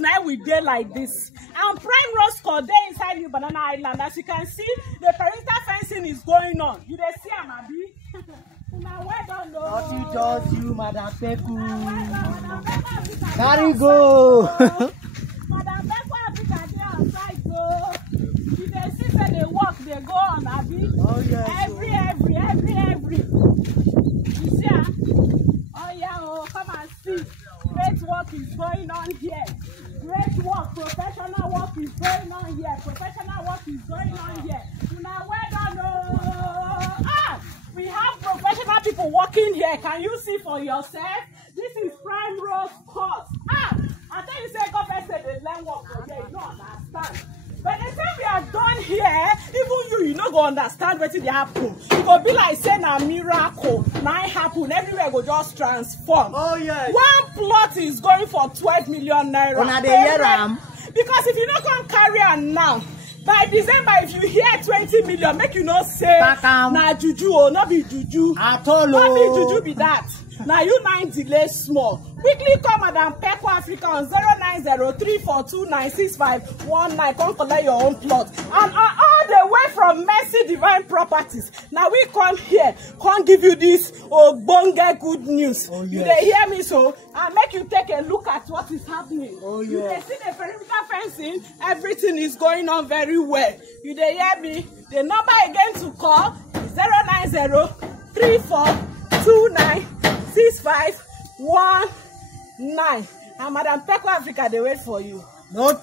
now we dey like this. And Primerose called there inside New Banana Island. As you can see, the perimeter fencing is going on. You dey see am, abi? Now where don't know? Nothing does you, Madam Pekle. Carry go. Madam Pekle Africa dey outside go. You dey see say they walk, they go on, abi? Oh yes. Every. You see ah? Oh yeah, oh come and see. Great work is going on here. Great work, professional work is going on here. Professional work is going on here. Now where don't know? Ah! We have professional people working here. Can you see for yourself? This is Primerose course. Ah! I tell you, say, government said they learn work for here. You don't understand. But the time we are done here, even you not go understand what it happen. It go be like saying a miracle. Now it happen. Everywhere go just transform. Oh yes. One plot is going for 12 million naira. Because if you not gonna carry on now, by December, if you hear 20 million, make you not say na juju or not be juju. At all. Not be juju be that. Now you 9 delay small. Quickly call Madam Pekle Africa on 09034296519. Come collect your own plot. And all the way from Mercy Divine Properties. Now we come here, come give you this bonga good news. Oh, yes. You dey hear me so? And make you take a look at what is happening. Oh, yes. You dey see the perimeter fencing. Everything is going on very well. You dey hear me? The number again to call is 09034296519. And Madam Pekle Africa, they wait for you. No time.